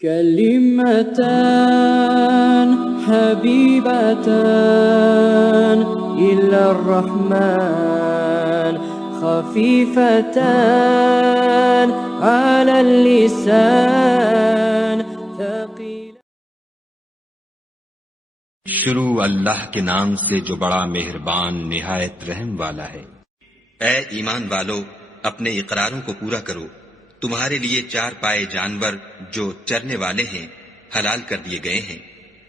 كلمتان حبيبتان إلى الرحمن خفيفتان على اللسان ثقيل. شروع اللہ کے نام سے جو بڑا مہربان نہایت رحم والا ہے۔ اے ایمان والو، اپنے اقراروں کو پورا کرو۔ تمہارے لیے چار پائے جانور جو چرنے والے ہیں حلال کر دیے گئے ہیں،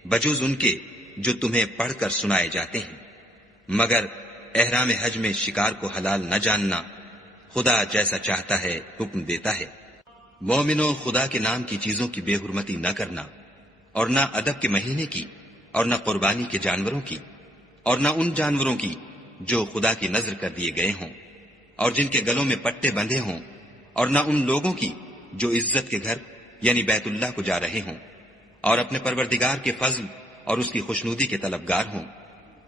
بجوز ان کے جو تمہیں پڑھ کر سنائے جاتے ہیں، مگر احرام حج میں شکار کو حلال نہ جاننا، خدا جیسا چاہتا ہے حکم دیتا ہے۔ مومنوں، خدا کے نام کی چیزوں کی بے حرمتی نہ کرنا، اور نہ ادب کے مہینے کی، اور نہ قربانی کے جانوروں کی، اور نہ ان جانوروں کی جو خدا کی نذر کر دیے گئے ہوں اور جن کے گلوں میں پٹے بندھے ہوں، اور نہ ان لوگوں کی جو عزت کے گھر یعنی بیت اللہ کو جا رہے ہوں اور اپنے پروردگار کے فضل اور اس کی خوشنودی کے طلبگار ہوں۔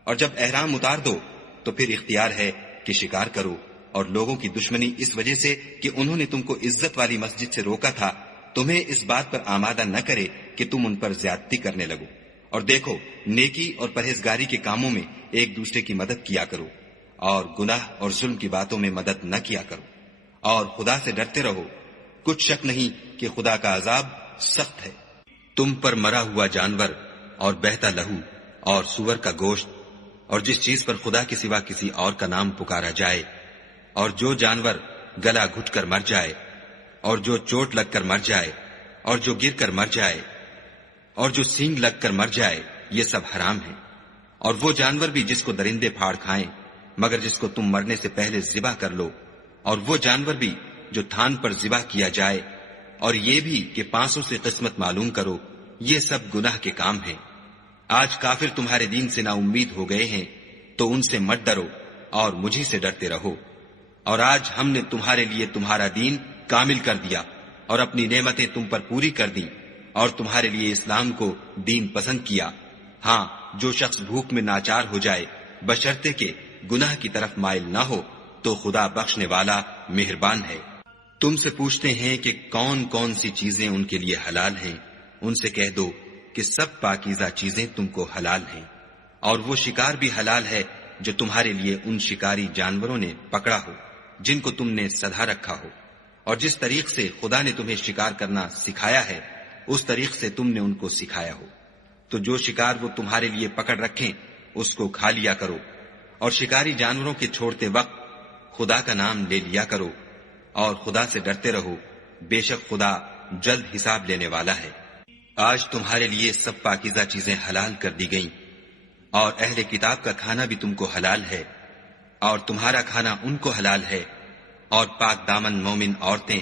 اور جب احرام اتار دو تو پھر اختیار ہے کہ شکار کرو، اور لوگوں کی دشمنی اس وجہ سے کہ انہوں نے تم کو عزت والی مسجد سے روکا تھا تمہیں اس بات پر آمادہ نہ کرے کہ تم ان پر زیادتی کرنے لگو۔ اور دیکھو، نیکی اور پرہیزگاری کے کاموں میں ایک دوسرے کی مدد کیا کرو، اور گناہ اور ظلم کی باتوں میں مدد نہ کیا کرو، اور خدا سے ڈرتے رہو۔ کچھ شک نہیں کہ خدا کا عذاب سخت ہے۔ تم پر مرا ہوا جانور اور بہتا لہو اور سور کا گوشت اور جس چیز پر خدا کے سوا کسی اور کا نام پکارا جائے، اور جو جانور گلا گھٹ کر مر جائے، اور جو چوٹ لگ کر مر جائے، اور جو گر کر مر جائے، اور جو سینگ لگ کر مر جائے، یہ سب حرام ہے۔ اور وہ جانور بھی جس کو درندے پھاڑ کھائیں مگر جس کو تم مرنے سے پہلے ذبح کر لو، اور وہ جانور بھی جو تھان پر ذبح کیا جائے، اور یہ بھی کہ پانسوں سے قسمت معلوم کرو، یہ سب گناہ کے کام ہیں۔ آج کافر تمہارے دین سے نا امید ہو گئے ہیں تو ان سے مت ڈرو اور مجھی سے ڈرتے رہو۔ اور آج ہم نے تمہارے لیے تمہارا دین کامل کر دیا اور اپنی نعمتیں تم پر پوری کر دیں، اور تمہارے لیے اسلام کو دین پسند کیا۔ ہاں، جو شخص بھوک میں ناچار ہو جائے بشرطے کہ گناہ کی طرف مائل نہ ہو تو خدا بخشنے والا مہربان ہے۔ تم سے پوچھتے ہیں کہ کون کون سی چیزیں ان کے لیے حلال ہیں، ان سے کہہ دو کہ سب پاکیزہ چیزیں تم کو حلال ہیں، اور وہ شکار بھی حلال ہے جو تمہارے لیے ان شکاری جانوروں نے پکڑا ہو جن کو تم نے سدھا رکھا ہو، اور جس طریق سے خدا نے تمہیں شکار کرنا سکھایا ہے اس طریق سے تم نے ان کو سکھایا ہو۔ تو جو شکار وہ تمہارے لیے پکڑ رکھیں اس کو کھا لیا کرو، اور شکاری جانوروں کے چھوڑتے وقت خدا کا نام لے لیا کرو، اور خدا سے ڈرتے رہو، بے شک خدا جلد حساب لینے والا ہے۔ آج تمہارے لیے سب پاکیزہ چیزیں حلال کر دی گئیں، اور اہل کتاب کا کھانا بھی تم کو حلال ہے، اور تمہارا کھانا ان کو حلال ہے، اور پاک دامن مومن عورتیں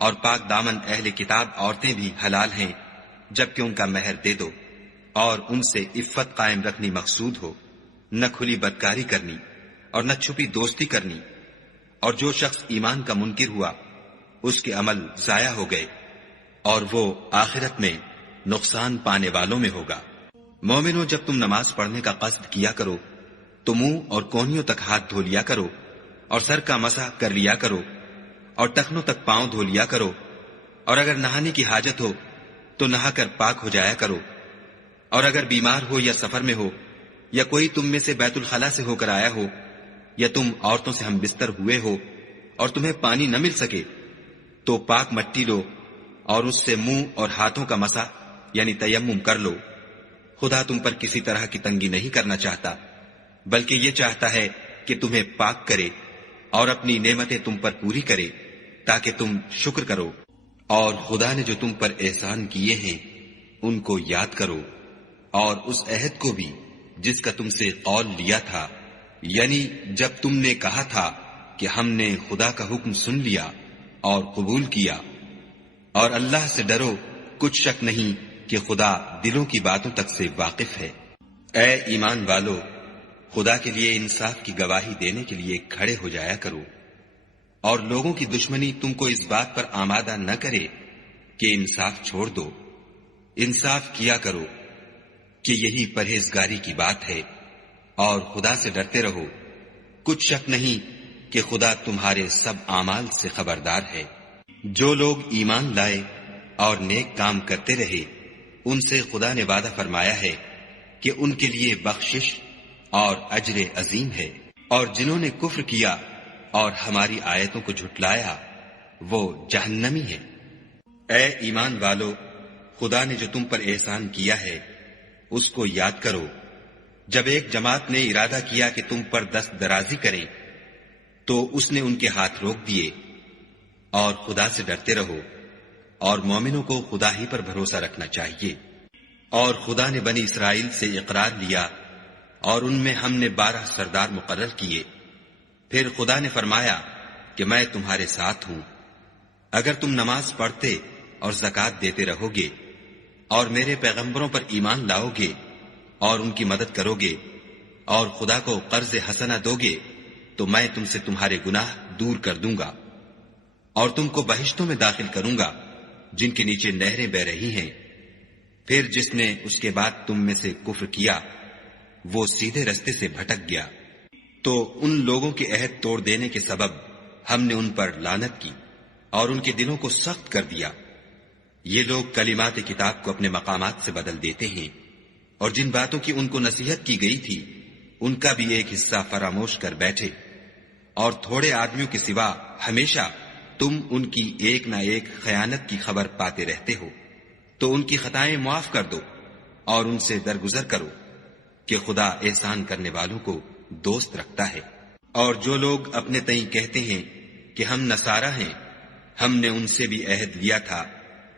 اور پاک دامن اہل کتاب عورتیں بھی حلال ہیں جبکہ ان کا مہر دے دو، اور ان سے عفت قائم رکھنی مقصود ہو، نہ کھلی بدکاری کرنی اور نہ چھپی دوستی کرنی۔ اور جو شخص ایمان کا منکر ہوا اس کے عمل ضائع ہو گئے، اور وہ آخرت میں نقصان پانے والوں میں ہوگا۔ مومنوں، جب تم نماز پڑھنے کا قصد کیا کرو تو منہ اور کونیوں تک ہاتھ دھو لیا کرو، اور سر کا مسح کر لیا کرو، اور ٹخنوں تک پاؤں دھو لیا کرو، اور اگر نہانے کی حاجت ہو تو نہا کر پاک ہو جایا کرو، اور اگر بیمار ہو یا سفر میں ہو یا کوئی تم میں سے بیت الخلا سے ہو کر آیا ہو، یا تم عورتوں سے ہم بستر ہوئے ہو اور تمہیں پانی نہ مل سکے تو پاک مٹی لو اور اس سے منہ اور ہاتھوں کا مسح یعنی تیمم کر لو۔ خدا تم پر کسی طرح کی تنگی نہیں کرنا چاہتا، بلکہ یہ چاہتا ہے کہ تمہیں پاک کرے اور اپنی نعمتیں تم پر پوری کرے تاکہ تم شکر کرو۔ اور خدا نے جو تم پر احسان کیے ہیں ان کو یاد کرو، اور اس عہد کو بھی جس کا تم سے قول لیا تھا، یعنی جب تم نے کہا تھا کہ ہم نے خدا کا حکم سن لیا اور قبول کیا۔ اور اللہ سے ڈرو، کچھ شک نہیں کہ خدا دلوں کی باتوں تک سے واقف ہے۔ اے ایمان والو، خدا کے لیے انصاف کی گواہی دینے کے لیے کھڑے ہو جایا کرو، اور لوگوں کی دشمنی تم کو اس بات پر آمادہ نہ کرے کہ انصاف چھوڑ دو۔ انصاف کیا کرو کہ یہی پرہیزگاری کی بات ہے، اور خدا سے ڈرتے رہو، کچھ شک نہیں کہ خدا تمہارے سب اعمال سے خبردار ہے۔ جو لوگ ایمان لائے اور نیک کام کرتے رہے، ان سے خدا نے وعدہ فرمایا ہے کہ ان کے لیے بخشش اور اجر عظیم ہے، اور جنہوں نے کفر کیا اور ہماری آیتوں کو جھٹلایا وہ جہنمی ہے۔ اے ایمان والو، خدا نے جو تم پر احسان کیا ہے اس کو یاد کرو۔ جب ایک جماعت نے ارادہ کیا کہ تم پر دست درازی کریں تو اس نے ان کے ہاتھ روک دیے، اور خدا سے ڈرتے رہو، اور مومنوں کو خدا ہی پر بھروسہ رکھنا چاہیے۔ اور خدا نے بنی اسرائیل سے اقرار لیا اور ان میں ہم نے 12 سردار مقرر کیے۔ پھر خدا نے فرمایا کہ میں تمہارے ساتھ ہوں، اگر تم نماز پڑھتے اور زکوٰۃ دیتے رہو گے اور میرے پیغمبروں پر ایمان لاؤ گے اور ان کی مدد کرو گے اور خدا کو قرض حسنہ دو گے تو میں تم سے تمہارے گناہ دور کر دوں گا اور تم کو بہشتوں میں داخل کروں گا جن کے نیچے نہریں بہ رہی ہیں۔ پھر جس نے اس کے بعد تم میں سے کفر کیا وہ سیدھے رستے سے بھٹک گیا، تو ان لوگوں کے عہد توڑ دینے کے سبب ہم نے ان پر لعنت کی اور ان کے دلوں کو سخت کر دیا۔ یہ لوگ کلمات کتاب کو اپنے مقامات سے بدل دیتے ہیں، اور جن باتوں کی ان کو نصیحت کی گئی تھی ان کا بھی ایک حصہ فراموش کر بیٹھے، اور تھوڑے آدمیوں کے سوا ہمیشہ تم ان کی ایک نہ ایک خیانت کی خبر پاتے رہتے ہو۔ تو ان کی خطائیں معاف کر دو اور ان سے درگزر کرو کہ خدا احسان کرنے والوں کو دوست رکھتا ہے۔ اور جو لوگ اپنے تئیں کہتے ہیں کہ ہم نصارہ ہیں، ہم نے ان سے بھی عہد لیا تھا،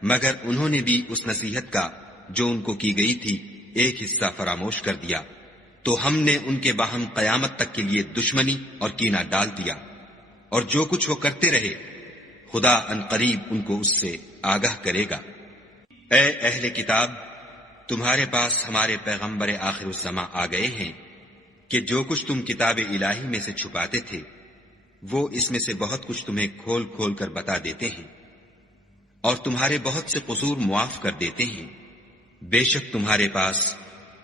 مگر انہوں نے بھی اس نصیحت کا جو ان کو کی گئی تھی ایک حصہ فراموش کر دیا، تو ہم نے ان کے باہم قیامت تک کے لیے دشمنی اور کینہ ڈال دیا۔ اور جو کچھ وہ کرتے رہے خدا عنقریب ان کو اس سے آگاہ کرے گا۔ اے اہل کتاب، تمہارے پاس ہمارے پیغمبر آخر الزماں آ گئے ہیں کہ جو کچھ تم کتاب الہی میں سے چھپاتے تھے وہ اس میں سے بہت کچھ تمہیں کھول کھول کر بتا دیتے ہیں، اور تمہارے بہت سے قصور معاف کر دیتے ہیں۔ بے شک تمہارے پاس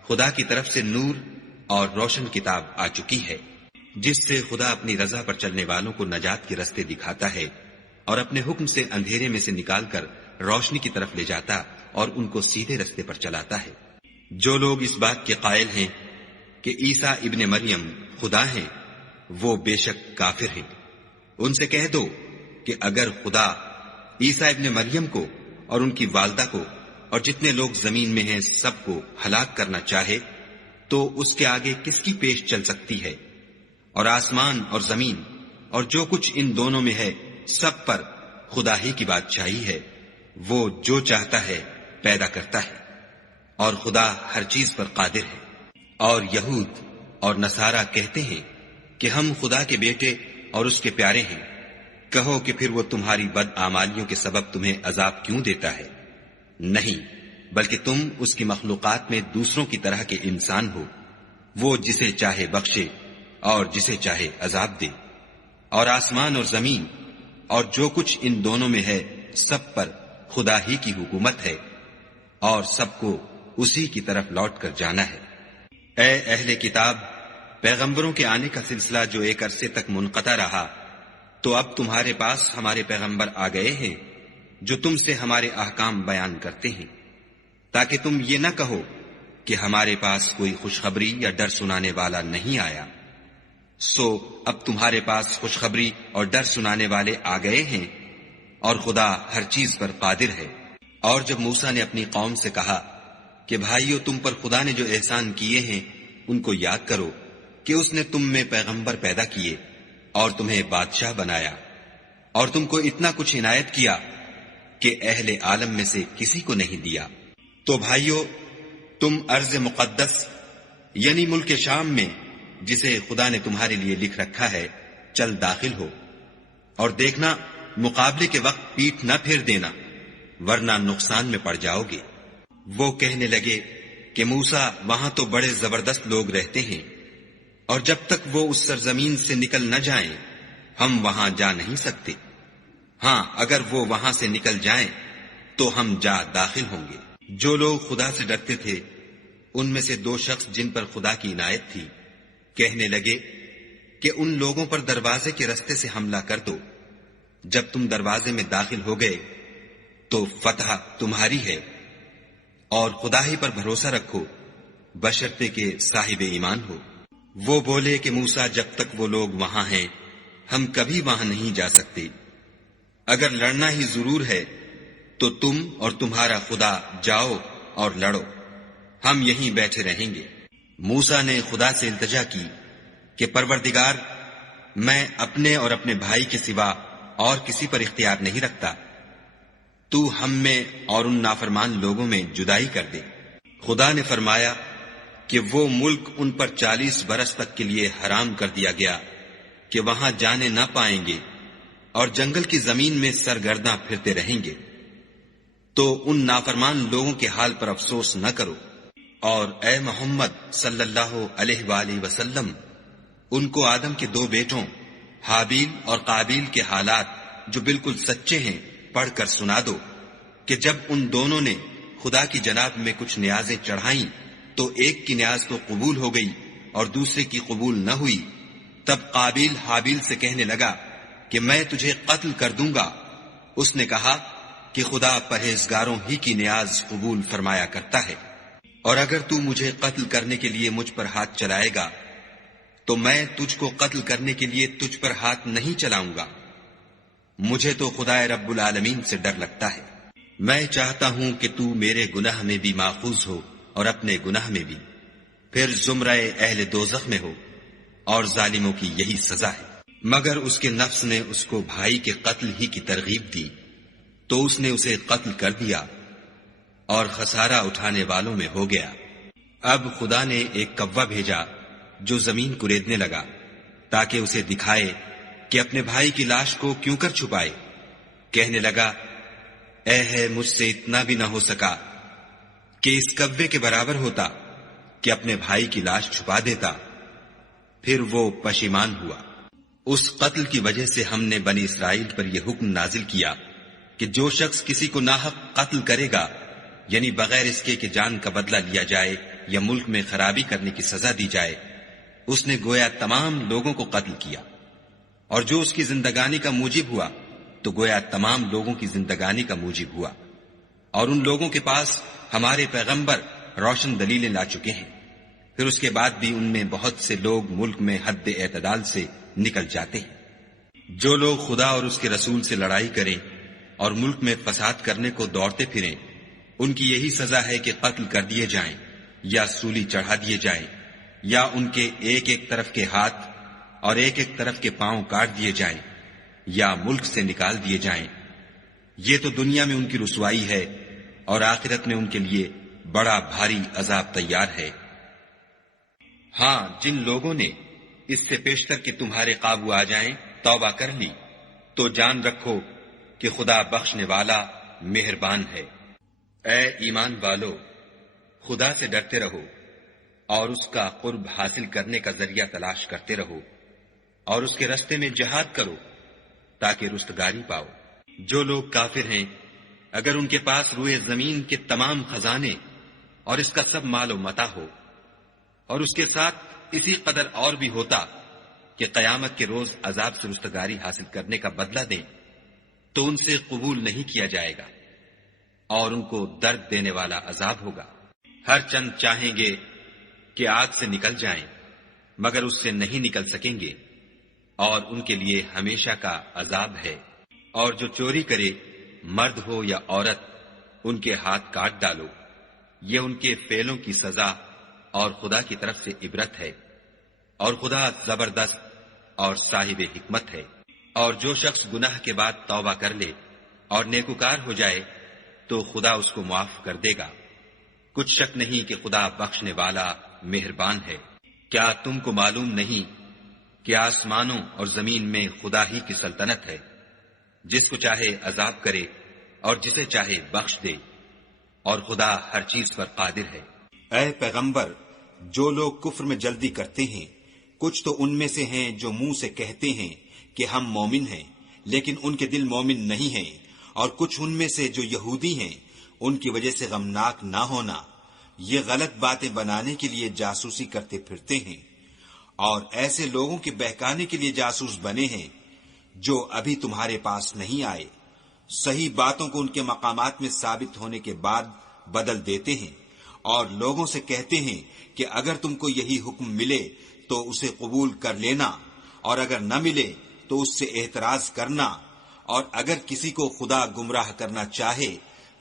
خدا کی طرف سے نور اور روشن کتاب آ چکی ہے، جس سے خدا اپنی رضا پر چلنے والوں کو نجات کے رستے دکھاتا ہے اور اپنے حکم سے اندھیرے میں سے نکال کر روشنی کی طرف لے جاتا اور ان کو سیدھے رستے پر چلاتا ہے۔ جو لوگ اس بات کے قائل ہیں کہ عیسیٰ ابن مریم خدا ہیں وہ بے شک کافر ہیں۔ ان سے کہہ دو کہ اگر خدا عیسیٰ ابن مریم کو اور ان کی والدہ کو اور جتنے لوگ زمین میں ہیں سب کو ہلاک کرنا چاہے تو اس کے آگے کس کی پیش چل سکتی ہے؟ اور آسمان اور زمین اور جو کچھ ان دونوں میں ہے سب پر خدا ہی کی بادشاہی ہے۔ وہ جو چاہتا ہے پیدا کرتا ہے، اور خدا ہر چیز پر قادر ہے۔ اور یہود اور نصارہ کہتے ہیں کہ ہم خدا کے بیٹے اور اس کے پیارے ہیں۔ کہو کہ پھر وہ تمہاری بد اعمالیوں کے سبب تمہیں عذاب کیوں دیتا ہے؟ نہیں، بلکہ تم اس کی مخلوقات میں دوسروں کی طرح کے انسان ہو، وہ جسے چاہے بخشے اور جسے چاہے عذاب دے۔ اور آسمان اور زمین اور جو کچھ ان دونوں میں ہے سب پر خدا ہی کی حکومت ہے، اور سب کو اسی کی طرف لوٹ کر جانا ہے۔ اے اہل کتاب، پیغمبروں کے آنے کا سلسلہ جو ایک عرصے تک منقطع رہا، تو اب تمہارے پاس ہمارے پیغمبر آ گئے ہیں جو تم سے ہمارے احکام بیان کرتے ہیں، تاکہ تم یہ نہ کہو کہ ہمارے پاس کوئی خوشخبری یا ڈر سنانے والا نہیں آیا۔ سو اب تمہارے پاس خوشخبری اور ڈر سنانے والے آ گئے ہیں، اور خدا ہر چیز پر قادر ہے۔ اور جب موسیٰ نے اپنی قوم سے کہا کہ بھائیو، تم پر خدا نے جو احسان کیے ہیں ان کو یاد کرو کہ اس نے تم میں پیغمبر پیدا کیے اور تمہیں بادشاہ بنایا، اور تم کو اتنا کچھ عنایت کیا کہ اہل عالم میں سے کسی کو نہیں دیا۔ تو بھائیو، تم ارض مقدس یعنی ملک شام میں جسے خدا نے تمہارے لیے لکھ رکھا ہے چل داخل ہو، اور دیکھنا مقابلے کے وقت پیٹھ نہ پھیر دینا ورنہ نقصان میں پڑ جاؤ گے۔ وہ کہنے لگے کہ موسیٰ، وہاں تو بڑے زبردست لوگ رہتے ہیں، اور جب تک وہ اس سرزمین سے نکل نہ جائیں ہم وہاں جا نہیں سکتے۔ ہاں، اگر وہ وہاں سے نکل جائیں تو ہم جا داخل ہوں گے۔ جو لوگ خدا سے ڈرتے تھے ان میں سے 2 شخص جن پر خدا کی عنایت تھی کہنے لگے کہ ان لوگوں پر دروازے کے رستے سے حملہ کر دو۔ جب تم دروازے میں داخل ہو گئے تو فتح تمہاری ہے، اور خدا ہی پر بھروسہ رکھو بشرطے کہ صاحب ایمان ہو۔ وہ بولے کہ موسیٰ، جب تک وہ لوگ وہاں ہیں ہم کبھی وہاں نہیں جا سکتے، اگر لڑنا ہی ضرور ہے تو تم اور تمہارا خدا جاؤ اور لڑو، ہم یہیں بیٹھے رہیں گے۔ موسیٰ نے خدا سے التجا کی کہ پروردگار، میں اپنے اور اپنے بھائی کے سوا اور کسی پر اختیار نہیں رکھتا، تو ہم میں اور ان نافرمان لوگوں میں جدائی کر دے۔ خدا نے فرمایا کہ وہ ملک ان پر 40 برس تک کے لیے حرام کر دیا گیا کہ وہاں جانے نہ پائیں گے، اور جنگل کی زمین میں سرگرداں پھرتے رہیں گے۔ تو ان نافرمان لوگوں کے حال پر افسوس نہ کرو، اور اے محمد صلی اللہ علیہ وآلہ وسلم ان کو آدم کے 2 بیٹوں حابیل اور قابیل کے حالات جو بالکل سچے ہیں پڑھ کر سنا دو کہ جب ان دونوں نے خدا کی جناب میں کچھ نیازیں چڑھائیں تو ایک کی نیاز تو قبول ہو گئی اور دوسرے کی قبول نہ ہوئی۔ تب قابیل حابیل سے کہنے لگا کہ میں تجھے قتل کر دوں گا۔ اس نے کہا کہ خدا پرہیزگاروں ہی کی نیاز قبول فرمایا کرتا ہے، اور اگر تو مجھے قتل کرنے کے لیے مجھ پر ہاتھ چلائے گا تو میں تجھ کو قتل کرنے کے لیے تجھ پر ہاتھ نہیں چلاؤں گا۔ مجھے تو خدا رب العالمین سے ڈر لگتا ہے، میں چاہتا ہوں کہ تو میرے گناہ میں بھی ماخوذ ہو اور اپنے گناہ میں بھی، پھر زمرہ اہل دوزخ میں ہو، اور ظالموں کی یہی سزا ہے۔ مگر اس کے نفس نے اس کو بھائی کے قتل ہی کی ترغیب دی تو اس نے اسے قتل کر دیا اور خسارہ اٹھانے والوں میں ہو گیا۔ اب خدا نے ایک کوا بھیجا جو زمین کریدنے لگا تاکہ اسے دکھائے کہ اپنے بھائی کی لاش کو کیوں کر چھپائے۔ کہنے لگا، اے ہے مجھ سے اتنا بھی نہ ہو سکا کہ اس کوے کے برابر ہوتا کہ اپنے بھائی کی لاش چھپا دیتا۔ پھر وہ پشیمان ہوا۔ اس قتل کی وجہ سے ہم نے بنی اسرائیل پر یہ حکم نازل کیا کہ جو شخص کسی کو ناحق قتل کرے گا، یعنی بغیر اس کے کہ جان کا بدلہ لیا جائے یا ملک میں خرابی کرنے کی سزا دی جائے، اس نے گویا تمام لوگوں کو قتل کیا، اور جو اس کی زندگانی کا موجب ہوا تو گویا تمام لوگوں کی زندگانی کا موجب ہوا۔ اور ان لوگوں کے پاس ہمارے پیغمبر روشن دلیلیں لا چکے ہیں، پھر اس کے بعد بھی ان میں بہت سے لوگ ملک میں حد اعتدال سے نکل جاتے ہیں۔ جو لوگ خدا اور اس کے رسول سے لڑائی کریں اور ملک میں فساد کرنے کو دوڑتے پھریں، ان کی یہی سزا ہے کہ قتل کر دیے جائیں یا سولی چڑھا دیے جائیں، یا ان کے ایک ایک طرف کے ہاتھ اور ایک ایک طرف کے پاؤں کاٹ دیے جائیں یا ملک سے نکال دیے جائیں۔ یہ تو دنیا میں ان کی رسوائی ہے، اور آخرت میں ان کے لیے بڑا بھاری عذاب تیار ہے۔ ہاں، جن لوگوں نے اس سے پیشتر کہ تمہارے قابو آ جائیں توبہ کر لی تو جان رکھو کہ خدا بخشنے والا مہربان ہے۔ اے ایمان والو، خدا سے ڈرتے رہو اور اس کا قرب حاصل کرنے کا ذریعہ تلاش کرتے رہو، اور اس کے رستے میں جہاد کرو تاکہ رستگاری پاؤ۔ جو لوگ کافر ہیں، اگر ان کے پاس روئے زمین کے تمام خزانے اور اس کا سب مال و متاع ہو، اور اس کے ساتھ اسی قدر اور بھی ہوتا کہ قیامت کے روز عذاب سے رستگاری حاصل کرنے کا بدلہ دیں، تو ان سے قبول نہیں کیا جائے گا، اور ان کو درد دینے والا عذاب ہوگا۔ ہر چند چاہیں گے کہ آگ سے نکل جائیں، مگر اس سے نہیں نکل سکیں گے، اور ان کے لیے ہمیشہ کا عذاب ہے۔ اور جو چوری کرے، مرد ہو یا عورت، ان کے ہاتھ کاٹ ڈالو، یہ ان کے فعلوں کی سزا اور خدا کی طرف سے عبرت ہے، اور خدا زبردست اور صاحب حکمت ہے۔ اور جو شخص گناہ کے بعد توبہ کر لے اور نیکوکار ہو جائے تو خدا اس کو معاف کر دے گا۔ کچھ شک نہیں کہ خدا بخشنے والا مہربان ہے۔ کیا تم کو معلوم نہیں کہ آسمانوں اور زمین میں خدا ہی کی سلطنت ہے، جس کو چاہے عذاب کرے اور جسے چاہے بخش دے، اور خدا ہر چیز پر قادر ہے۔ اے پیغمبر، جو لوگ کفر میں جلدی کرتے ہیں، کچھ تو ان میں سے ہیں جو منہ سے کہتے ہیں کہ ہم مومن ہیں، لیکن ان کے دل مومن نہیں ہیں، اور کچھ ان میں سے جو یہودی ہیں، ان کی وجہ سے غمناک نہ ہونا، یہ غلط باتیں بنانے کے لیے جاسوسی کرتے پھرتے ہیں، اور ایسے لوگوں کے بہکانے کے لیے جاسوس بنے ہیں جو ابھی تمہارے پاس نہیں آئے۔ صحیح باتوں کو ان کے مقامات میں ثابت ہونے کے بعد بدل دیتے ہیں، اور لوگوں سے کہتے ہیں کہ اگر تم کو یہی حکم ملے تو اسے قبول کر لینا، اور اگر نہ ملے تو اس سے اعتراض کرنا، اور اگر کسی کو خدا گمراہ کرنا چاہے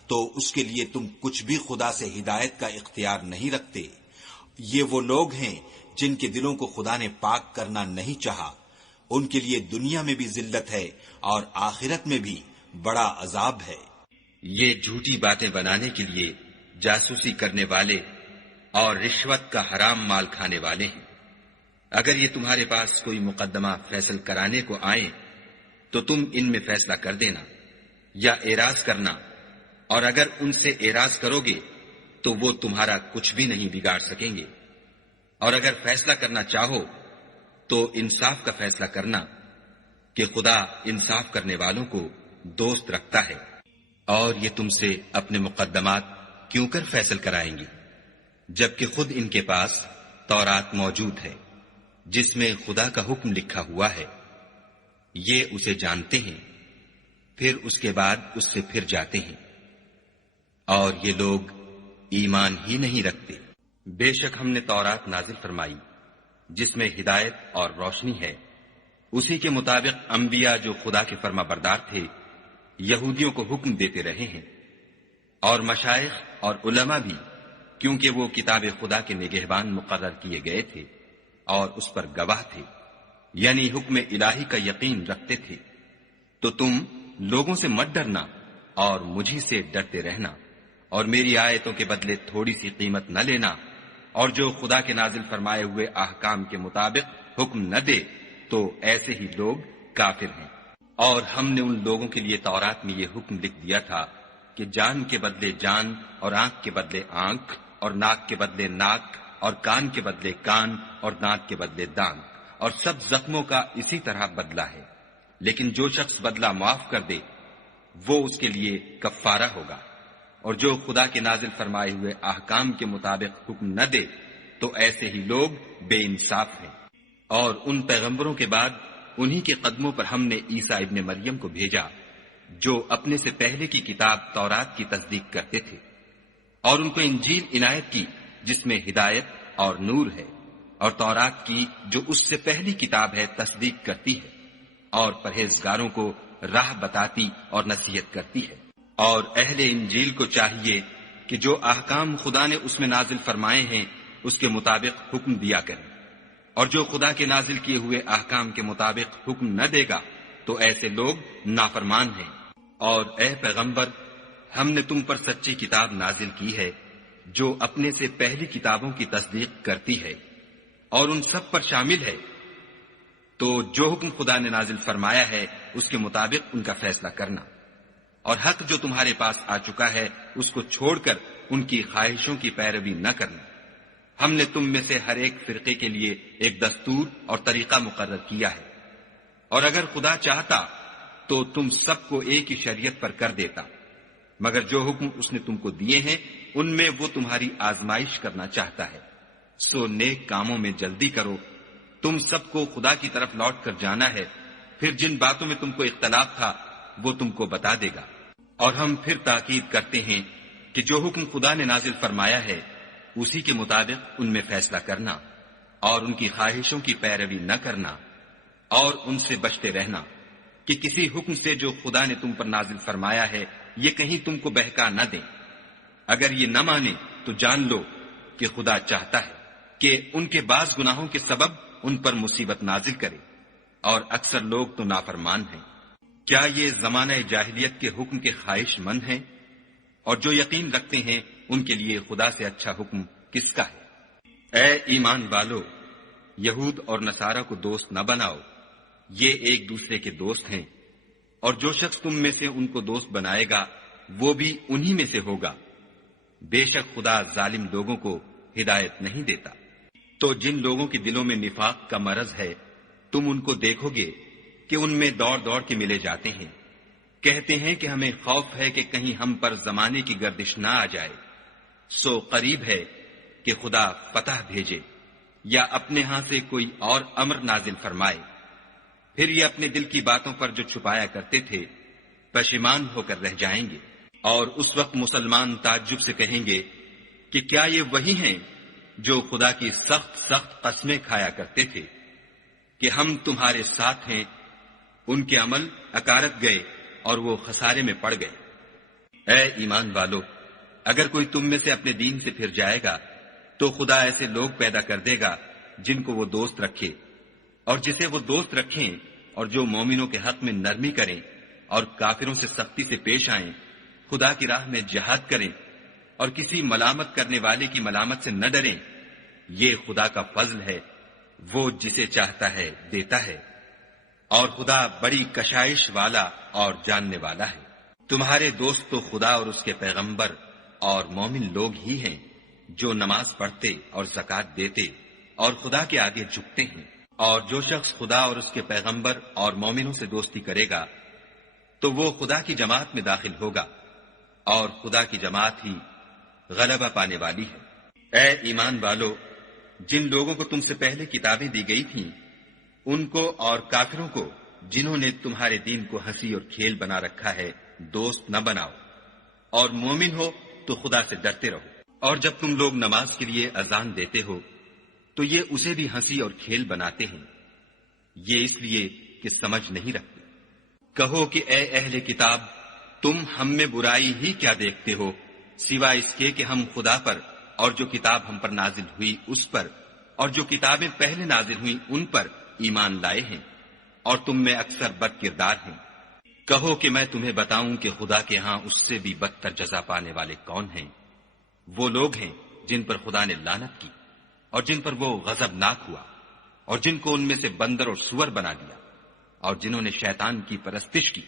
تو اس کے لیے تم کچھ بھی خدا سے ہدایت کا اختیار نہیں رکھتے۔ یہ وہ لوگ ہیں جن کے دلوں کو خدا نے پاک کرنا نہیں چاہا، ان کے لیے دنیا میں بھی ذلت ہے اور آخرت میں بھی بڑا عذاب ہے۔ یہ جھوٹی باتیں بنانے کے لیے جاسوسی کرنے والے اور رشوت کا حرام مال کھانے والے ہیں۔ اگر یہ تمہارے پاس کوئی مقدمہ فیصل کرانے کو آئیں تو تم ان میں فیصلہ کر دینا یا اعراض کرنا، اور اگر ان سے اعراض کرو گے تو وہ تمہارا کچھ بھی نہیں بگاڑ سکیں گے، اور اگر فیصلہ کرنا چاہو تو انصاف کا فیصلہ کرنا کہ خدا انصاف کرنے والوں کو دوست رکھتا ہے۔ اور یہ تم سے اپنے مقدمات کیوں کر فیصل کرائیں گی جبکہ خود ان کے پاس تورات موجود ہے جس میں خدا کا حکم لکھا ہوا ہے۔ یہ اسے جانتے ہیں، پھر اس کے بعد اس سے پھر جاتے ہیں، اور یہ لوگ ایمان ہی نہیں رکھتے۔ بے شک ہم نے تورات نازل فرمائی جس میں ہدایت اور روشنی ہے، اسی کے مطابق انبیاء جو خدا کے فرما بردار تھے یہودیوں کو حکم دیتے رہے ہیں، اور مشائخ اور علماء بھی، کیونکہ وہ کتاب خدا کے نگہبان مقرر کیے گئے تھے اور اس پر گواہ تھے، یعنی حکم الہی کا یقین رکھتے تھے۔ تو تم لوگوں سے مت ڈرنا اور مجھی سے ڈرتے رہنا، اور میری آیتوں کے بدلے تھوڑی سی قیمت نہ لینا، اور جو خدا کے نازل فرمائے ہوئے احکام کے مطابق حکم نہ دے تو ایسے ہی لوگ کافر ہیں۔ اور ہم نے ان لوگوں کے لیے تورات میں یہ حکم لکھ دیا تھا کہ جان کے بدلے جان، اور آنکھ کے بدلے آنکھ، اور ناک کے بدلے ناک، اور کان کے بدلے کان، اور دانت کے بدلے دانت، اور سب زخموں کا اسی طرح بدلہ ہے، لیکن جو شخص بدلہ معاف کر دے وہ اس کے لیے کفارہ ہوگا، اور جو خدا کے نازل فرمائے ہوئے احکام کے مطابق حکم نہ دے تو ایسے ہی لوگ بے انصاف ہیں۔ اور ان پیغمبروں کے بعد انہی کے قدموں پر ہم نے عیسیٰ ابن مریم کو بھیجا جو اپنے سے پہلے کی کتاب تورات کی تصدیق کرتے تھے، اور ان کو انجیل عنایت کی جس میں ہدایت اور نور ہے، اور تورات کی جو اس سے پہلی کتاب ہے تصدیق کرتی ہے، اور پرہیزگاروں کو راہ بتاتی اور نصیحت کرتی ہے۔ اور اہل انجیل کو چاہیے کہ جو احکام خدا نے اس میں نازل فرمائے ہیں اس کے مطابق حکم دیا کریں، اور جو خدا کے نازل کیے ہوئے احکام کے مطابق حکم نہ دے گا تو ایسے لوگ نافرمان ہیں۔ اور اے پیغمبر، ہم نے تم پر سچی کتاب نازل کی ہے جو اپنے سے پہلی کتابوں کی تصدیق کرتی ہے اور ان سب پر شامل ہے، تو جو حکم خدا نے نازل فرمایا ہے اس کے مطابق ان کا فیصلہ کرنا، اور حق جو تمہارے پاس آ چکا ہے اس کو چھوڑ کر ان کی خواہشوں کی پیروی نہ کرنا۔ ہم نے تم میں سے ہر ایک فرقے کے لیے ایک دستور اور طریقہ مقرر کیا ہے، اور اگر خدا چاہتا تو تم سب کو ایک ہی شریعت پر کر دیتا، مگر جو حکم اس نے تم کو دیے ہیں ان میں وہ تمہاری آزمائش کرنا چاہتا ہے، سو نیک کاموں میں جلدی کرو۔ تم سب کو خدا کی طرف لوٹ کر جانا ہے، پھر جن باتوں میں تم کو اختلاف تھا وہ تم کو بتا دے گا۔ اور ہم پھر تاکید کرتے ہیں کہ جو حکم خدا نے نازل فرمایا ہے اسی کے مطابق ان میں فیصلہ کرنا، اور ان کی خواہشوں کی پیروی نہ کرنا، اور ان سے بچتے رہنا کہ کسی حکم سے جو خدا نے تم پر نازل فرمایا ہے یہ کہیں تم کو بہکا نہ دیں۔ اگر یہ نہ مانے تو جان لو کہ خدا چاہتا ہے کہ ان کے بعض گناہوں کے سبب ان پر مصیبت نازل کرے، اور اکثر لوگ تو نافرمان ہیں۔ کیا یہ زمانہ جاہلیت کے حکم کے خواہش مند ہیں؟ اور جو یقین رکھتے ہیں ان کے لیے خدا سے اچھا حکم کس کا ہے؟ اے ایمان والو، یہود اور نصارہ کو دوست نہ بناؤ، یہ ایک دوسرے کے دوست ہیں، اور جو شخص تم میں سے ان کو دوست بنائے گا وہ بھی انہی میں سے ہوگا۔ بے شک خدا ظالم لوگوں کو ہدایت نہیں دیتا۔ تو جن لوگوں کے دلوں میں نفاق کا مرض ہے تم ان کو دیکھو گے کہ ان میں دوڑ دوڑ کے ملے جاتے ہیں، کہتے ہیں کہ ہمیں خوف ہے کہ کہیں ہم پر زمانے کی گردش نہ آ جائے، سو قریب ہے کہ خدا فتح بھیجے یا اپنے ہاں سے کوئی اور امر نازل فرمائے۔ پھر یہ اپنے دل کی باتوں پر جو چھپایا کرتے تھے پشیمان ہو کر رہ جائیں گے۔ اور اس وقت مسلمان تعجب سے کہیں گے کہ کیا یہ وہی ہیں جو خدا کی سخت سخت قسمیں کھایا کرتے تھے کہ ہم تمہارے ساتھ ہیں؟ ان کے عمل اکارت گئے اور وہ خسارے میں پڑ گئے۔ اے ایمان والو، اگر کوئی تم میں سے اپنے دین سے پھر جائے گا تو خدا ایسے لوگ پیدا کر دے گا جن کو وہ دوست رکھے، اور جسے وہ دوست رکھیں، اور جو مومنوں کے حق میں نرمی کریں اور کافروں سے سختی سے پیش آئیں، خدا کی راہ میں جہاد کریں اور کسی ملامت کرنے والے کی ملامت سے نہ ڈریں۔ یہ خدا کا فضل ہے، وہ جسے چاہتا ہے دیتا ہے، اور خدا بڑی کشائش والا اور جاننے والا ہے۔ تمہارے دوست تو خدا اور اس کے پیغمبر اور مومن لوگ ہی ہیں جو نماز پڑھتے اور زکوٰۃ دیتے اور خدا کے آگے جھکتے ہیں۔ اور جو شخص خدا اور اس کے پیغمبر اور مومنوں سے دوستی کرے گا تو وہ خدا کی جماعت میں داخل ہوگا، اور خدا کی جماعت ہی غلبہ پانے والی ہے۔ اے ایمان والو، جن لوگوں کو تم سے پہلے کتابیں دی گئی تھیں ان کو اور کافروں کو جنہوں نے تمہارے دین کو ہنسی اور کھیل بنا رکھا ہے دوست نہ بناؤ، اور مومن ہو تو خدا سے ڈرتے رہو۔ اور جب تم لوگ نماز کے لیے اذان دیتے ہو تو یہ اسے بھی ہنسی اور کھیل بناتے ہیں، یہ اس لیے کہ سمجھ نہیں رکھتے۔ کہو کہ اے اہل کتاب، تم ہم میں برائی ہی کیا دیکھتے ہو سوائے اس کے کہ ہم خدا پر اور جو کتاب ہم پر نازل ہوئی اس پر اور جو کتابیں پہلے نازل ہوئی ان پر ایمان لائے ہیں، اور تم میں اکثر بد کردار ہیں۔ کہو کہ میں تمہیں بتاؤں کہ خدا کے ہاں اس سے بھی بدتر جزا پانے والے کون ہیں؟ وہ لوگ ہیں جن پر خدا نے لعنت کی اور جن پر وہ غضبناک ہوا، اور جن کو ان میں سے بندر اور سور بنا دیا، اور جنہوں نے شیطان کی پرستش کی۔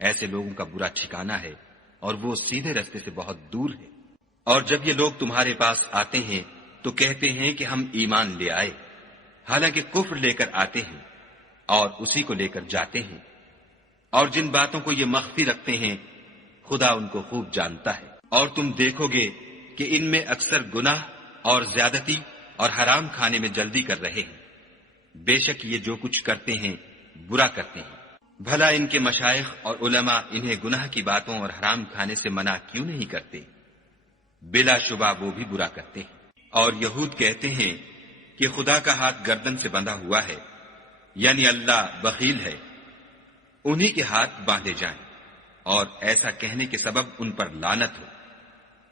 ایسے لوگوں کا برا ٹھکانہ ہے، اور وہ سیدھے راستے سے بہت دور ہے۔ اور جب یہ لوگ تمہارے پاس آتے ہیں تو کہتے ہیں کہ ہم ایمان لے آئے، حالانکہ کفر لے کر آتے ہیں اور اسی کو لے کر جاتے ہیں۔ اور جن باتوں کو یہ مخفی رکھتے ہیں خدا ان کو خوب جانتا ہے۔ اور تم دیکھو گے کہ ان میں اکثر گناہ اور زیادتی اور حرام کھانے میں جلدی کر رہے ہیں۔ بے شک یہ جو کچھ کرتے ہیں برا کرتے ہیں۔ بھلا ان کے مشائخ اور علماء انہیں گناہ کی باتوں اور حرام کھانے سے منع کیوں نہیں کرتے؟ بلا شبہ وہ بھی برا کرتے ہیں۔ اور یہود کہتے ہیں کہ خدا کا ہاتھ گردن سے بندھا ہوا ہے، یعنی اللہ بخیل ہے، انہی کے ہاتھ باندھے جائیں، اور ایسا کہنے کے سبب ان پر لعنت ہو۔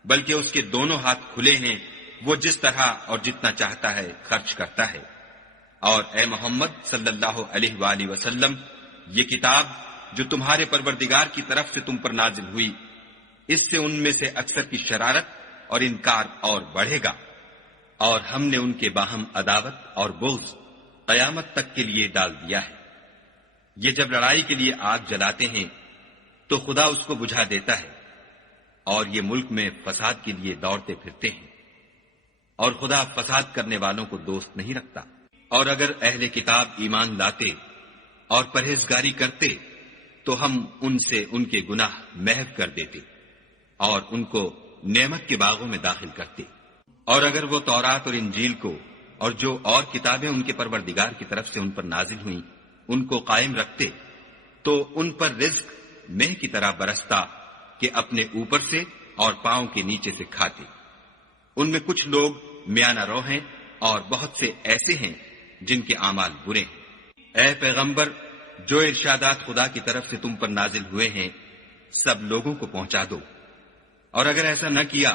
بلکہ اس کے دونوں ہاتھ کھلے ہیں، وہ جس طرح اور جتنا چاہتا ہے خرچ کرتا ہے۔ اور اے محمد صلی اللہ علیہ وآلہ وسلم، یہ کتاب جو تمہارے پروردگار کی طرف سے تم پر نازل ہوئی، اس سے ان میں سے اکثر کی شرارت اور انکار اور بڑھے گا، اور ہم نے ان کے باہم عداوت اور بغض قیامت تک کے لیے ڈال دیا ہے۔ یہ جب لڑائی کے لیے آگ جلاتے ہیں تو خدا اس کو بجھا دیتا ہے، اور یہ ملک میں فساد کے لیے دوڑتے پھرتے ہیں، اور خدا فساد کرنے والوں کو دوست نہیں رکھتا۔ اور اگر اہل کتاب ایمان لاتے اور پرہیزگاری کرتے تو ہم ان سے ان کے گناہ محو کر دیتے اور ان کو نعمت کے باغوں میں داخل کرتے۔ اور اگر وہ تورات اور انجیل کو اور جو اور کتابیں ان کے پروردگار کی طرف سے ان پر نازل ہوئیں ان کو قائم رکھتے تو ان پر رزق مہ کی طرح برستا کہ اپنے اوپر سے اور پاؤں کے نیچے سے کھاتے۔ ان میں کچھ لوگ میانہ رو ہیں اور بہت سے ایسے ہیں جن کے اعمال برے ہیں۔ اے پیغمبر، جو ارشادات خدا کی طرف سے تم پر نازل ہوئے ہیں سب لوگوں کو پہنچا دو، اور اگر ایسا نہ کیا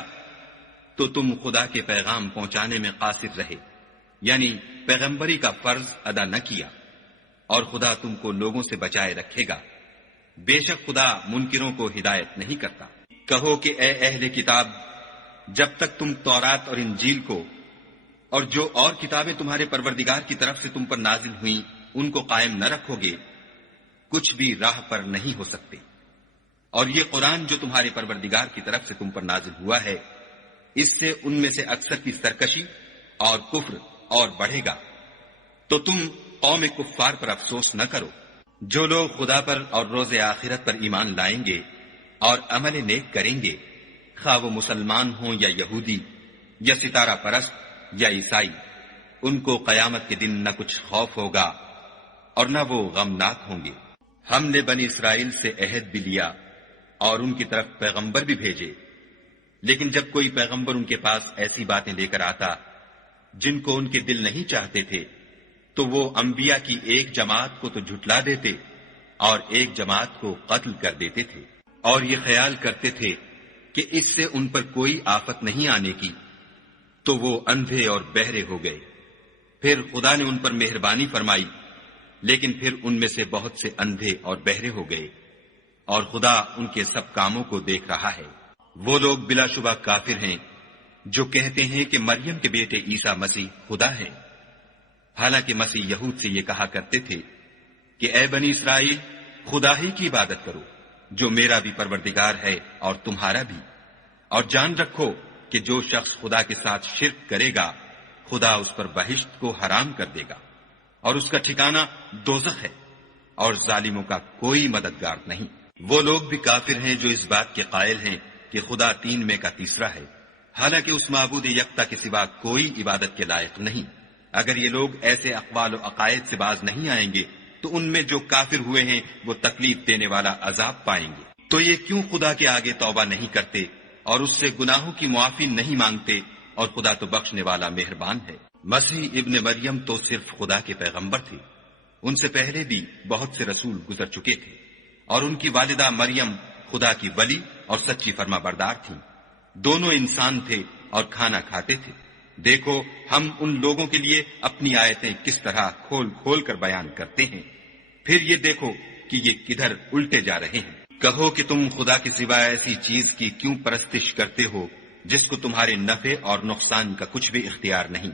تو تم خدا کے پیغام پہنچانے میں قاصر رہے، یعنی پیغمبری کا فرض ادا نہ کیا، اور خدا تم کو لوگوں سے بچائے رکھے گا۔ بے شک خدا منکروں کو ہدایت نہیں کرتا۔ کہو کہ اے اہل کتاب، جب تک تم تورات اور انجیل کو اور جو اور کتابیں تمہارے پروردگار کی طرف سے تم پر نازل ہوئیں ان کو قائم نہ رکھو گے کچھ بھی راہ پر نہیں ہو سکتے۔ اور یہ قرآن جو تمہارے پروردگار کی طرف سے تم پر نازل ہوا ہے اس سے ان میں سے اکثر کی سرکشی اور کفر اور بڑھے گا، تو تم قوم کفار پر افسوس نہ کرو۔ جو لوگ خدا پر اور روز آخرت پر ایمان لائیں گے اور عمل نیک کریں گے، خواہ وہ مسلمان ہوں یا یہودی یا ستارہ پرست یا عیسائی، ان کو قیامت کے دن نہ کچھ خوف ہوگا اور نہ وہ غمناک ہوں گے۔ ہم نے بنی اسرائیل سے عہد بھی لیا اور ان کی طرف پیغمبر بھی بھیجے، لیکن جب کوئی پیغمبر ان کے پاس ایسی باتیں لے کر آتا جن کو ان کے دل نہیں چاہتے تھے تو وہ انبیاء کی ایک جماعت کو تو جھٹلا دیتے اور ایک جماعت کو قتل کر دیتے تھے، اور یہ خیال کرتے تھے کہ اس سے ان پر کوئی آفت نہیں آنے کی، تو وہ اندھے اور بہرے ہو گئے۔ پھر خدا نے ان پر مہربانی فرمائی، لیکن پھر ان میں سے بہت سے اندھے اور بہرے ہو گئے، اور خدا ان کے سب کاموں کو دیکھ رہا ہے۔ وہ لوگ بلا شبہ کافر ہیں جو کہتے ہیں کہ مریم کے بیٹے عیسیٰ مسیح خدا ہے، حالانکہ مسیح یہود سے یہ کہا کرتے تھے کہ اے بنی اسرائیل، خدا ہی کی عبادت کرو جو میرا بھی پروردگار ہے اور تمہارا بھی، اور جان رکھو کہ جو شخص خدا کے ساتھ شرک کرے گا خدا اس پر بہشت کو حرام کر دے گا اور اس کا ٹھکانہ دوزخ ہے، اور ظالموں کا کوئی مددگار نہیں۔ وہ لوگ بھی کافر ہیں جو اس بات کے قائل ہیں کہ خدا تین میں کا تیسرا ہے، حالانکہ اس معبود یکتا کے سوا کوئی عبادت کے لائق نہیں۔ اگر یہ لوگ ایسے اقوال و عقائد سے باز نہیں آئیں گے تو ان میں جو کافر ہوئے ہیں وہ تکلیف دینے والا عذاب پائیں گے۔ تو یہ کیوں خدا کے آگے توبہ نہیں کرتے اور اس سے گناہوں کی معافی نہیں مانگتے، اور خدا تو بخشنے والا مہربان ہے۔ مسیح ابن مریم تو صرف خدا کے پیغمبر تھے، ان سے پہلے بھی بہت سے رسول گزر چکے تھے، اور ان کی والدہ مریم خدا کی ولی اور سچی فرما بردار تھیں۔ دونوں انسان تھے اور کھانا کھاتے تھے۔ دیکھو ہم ان لوگوں کے لیے اپنی آیتیں کس طرح کھول کھول کر بیان کرتے ہیں، پھر یہ دیکھو کہ یہ کدھر الٹے جا رہے ہیں۔ کہو کہ تم خدا کے سوا ایسی چیز کی کیوں پرستش کرتے ہو جس کو تمہارے نفع اور نقصان کا کچھ بھی اختیار نہیں،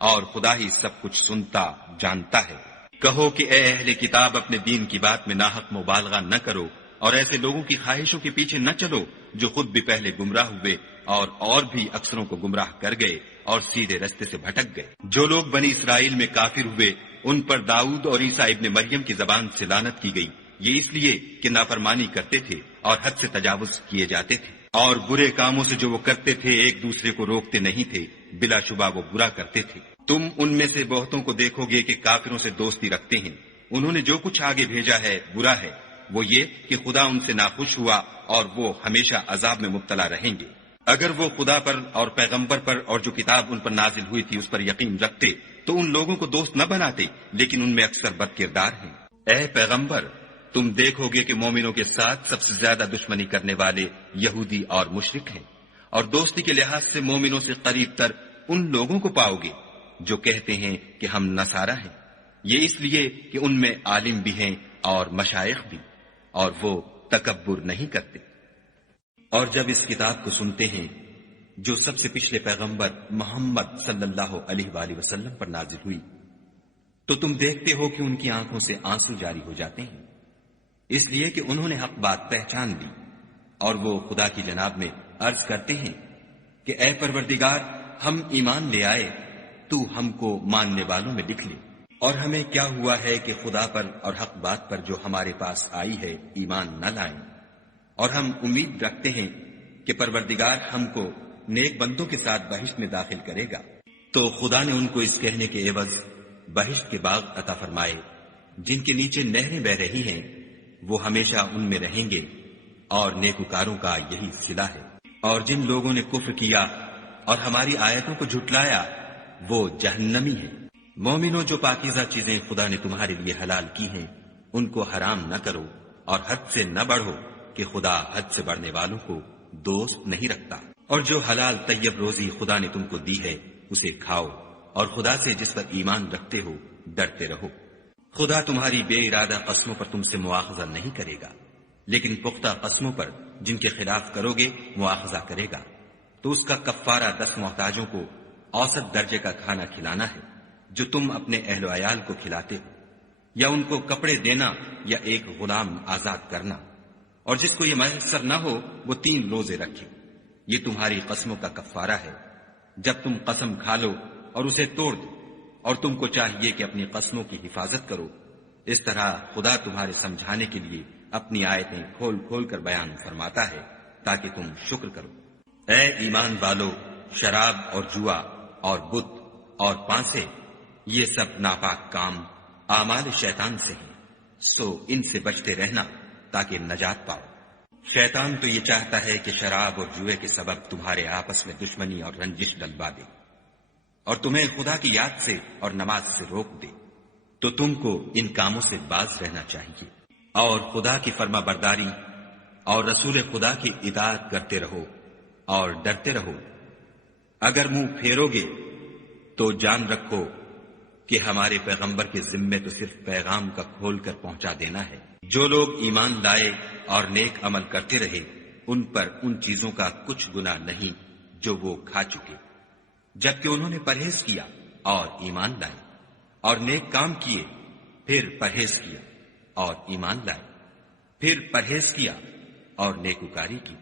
اور خدا ہی سب کچھ سنتا جانتا ہے۔ کہو کہ اے اہل کتاب، اپنے دین کی بات میں ناحق مبالغہ نہ کرو اور ایسے لوگوں کی خواہشوں کے پیچھے نہ چلو جو خود بھی پہلے گمراہ ہوئے اور بھی اکثروں کو گمراہ کر گئے اور سیدھے رستے سے بھٹک گئے۔ جو لوگ بنی اسرائیل میں کافر ہوئے ان پر داؤد اور عیسیٰ ابن مریم کی زبان سے لعنت کی گئی، یہ اس لیے کہ نافرمانی کرتے تھے اور حد سے تجاوز کیے جاتے تھے، اور برے کاموں سے جو وہ کرتے تھے ایک دوسرے کو روکتے نہیں تھے، بلا شبہ وہ برا کرتے تھے۔ تم ان میں سے بہتوں کو دیکھو گے کہ کافروں سے دوستی رکھتے ہیں، انہوں نے جو کچھ آگے بھیجا ہے برا ہے، وہ یہ کہ خدا ان سے ناخوش ہوا اور وہ ہمیشہ عذاب میں مبتلا رہیں گے۔ اگر وہ خدا پر اور پیغمبر پر اور جو کتاب ان پر نازل ہوئی تھی اس پر یقین رکھتے تو ان لوگوں کو دوست نہ بناتے، لیکن ان میں اکثر بد کردار ہیں۔ اے پیغمبر، تم دیکھو گے کہ مومنوں کے ساتھ سب سے زیادہ دشمنی کرنے والے یہودی اور مشرک ہیں، اور دوستی کے لحاظ سے مومنوں سے قریب تر ان لوگوں کو پاؤ گے جو کہتے ہیں کہ ہم نصارہ ہیں، یہ اس لیے کہ ان میں عالم بھی ہیں اور مشائخ بھی، اور وہ تکبر نہیں کرتے۔ اور جب اس کتاب کو سنتے ہیں جو سب سے پچھلے پیغمبر محمد صلی اللہ علیہ وآلہ وسلم پر نازل ہوئی، تو تم دیکھتے ہو کہ ان کی آنکھوں سے آنسو جاری ہو جاتے ہیں، اس لیے کہ انہوں نے حق بات پہچان لی، اور وہ خدا کی جناب میں عرض کرتے ہیں کہ اے پروردگار، ہم ایمان لے آئے، تو ہم کو ماننے والوں میں لکھ لے۔ اور ہمیں کیا ہوا ہے کہ خدا پر اور حق بات پر جو ہمارے پاس آئی ہے ایمان نہ لائیں، اور ہم امید رکھتے ہیں کہ پروردگار ہم کو نیک بندوں کے ساتھ بہشت میں داخل کرے گا۔ تو خدا نے ان کو اس کہنے کے عوض بہشت کے باغ عطا فرمائے جن کے نیچے نہریں بہ رہی ہیں، وہ ہمیشہ ان میں رہیں گے، اور نیکوکاروں کا یہی صلہ ہے۔ اور جن لوگوں نے کفر کیا اور ہماری آیتوں کو جھٹلایا وہ جہنمی ہیں۔ مومنوں، جو پاکیزہ چیزیں خدا نے تمہارے لیے حلال کی ہیں ان کو حرام نہ کرو، اور حد سے نہ بڑھو کہ خدا حد سے بڑھنے والوں کو دوست نہیں رکھتا۔ اور جو حلال طیب روزی خدا نے تم کو دی ہے اسے کھاؤ، اور خدا سے جس پر ایمان رکھتے ہو ڈرتے رہو۔ خدا تمہاری بے ارادہ قسموں پر تم سے مواخذہ نہیں کرے گا، لیکن پختہ قسموں پر جن کے خلاف کرو گے مواخذہ کرے گا، تو اس کا کفارہ 10 محتاجوں کو اوسط درجے کا کھانا کھلانا ہے جو تم اپنے اہل و عیال کو کھلاتے ہو، یا ان کو کپڑے دینا یا ایک غلام آزاد کرنا، اور جس کو یہ میسر نہ ہو وہ 3 روزے رکھے۔ یہ تمہاری قسموں کا کفارہ ہے جب تم قسم کھا لو اور اسے توڑ دو، اور تم کو چاہیے کہ اپنی قسموں کی حفاظت کرو۔ اس طرح خدا تمہارے سمجھانے کے لیے اپنی آیتیں کھول کھول کر بیان فرماتا ہے تاکہ تم شکر کرو۔ اے ایمان والو، شراب اور جوا اور بت اور پانسے، یہ سب ناپاک کام اعمال شیطان سے ہیں، سو ان سے بچتے رہنا تاکہ نجات پاؤ۔ شیطان تو یہ چاہتا ہے کہ شراب اور جوئے کے سبب تمہارے آپس میں دشمنی اور رنجش ڈلوا دے اور تمہیں خدا کی یاد سے اور نماز سے روک دے، تو تم کو ان کاموں سے باز رہنا چاہیے اور خدا کی فرما برداری اور رسول خدا کی اطاعت کرتے رہو اور ڈرتے رہو۔ اگر منہ پھیرو گے تو جان رکھو کہ ہمارے پیغمبر کے ذمے تو صرف پیغام کا کھول کر پہنچا دینا ہے۔ جو لوگ ایمان لائے اور نیک عمل کرتے رہے ان پر ان چیزوں کا کچھ گناہ نہیں جو وہ کھا چکے، جبکہ انہوں نے پرہیز کیا اور ایمان لائے اور نیک کام کیے، پھر پرہیز کیا اور ایمان لائے، پھر پرہیز کیا اور نیکوکاری کی،